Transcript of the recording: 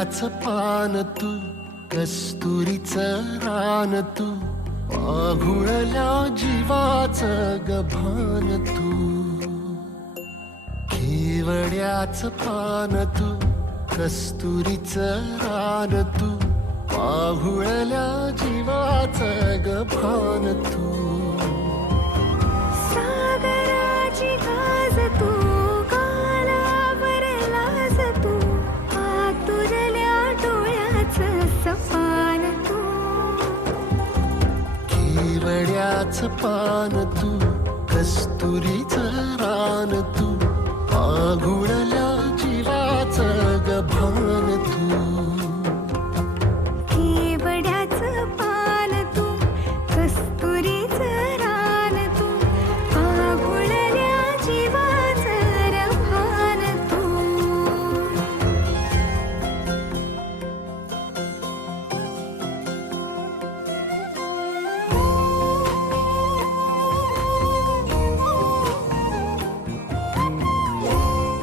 केवड्याचं पान तू, कस्तुरीचं रान तू, पाघुळल्या जीवाचं गभान तू. केवड्याचं पान तू, कस्तुरीचं रान तू, पाघुळल्या जीवाचं गभान तू. सागराची गाज तू, कालावरलाज तू, आतुरल्या डोळ्याचं सपान तू. केवड्याचं पान तू, कस्तुरीचं रान तू, पाघुळल्या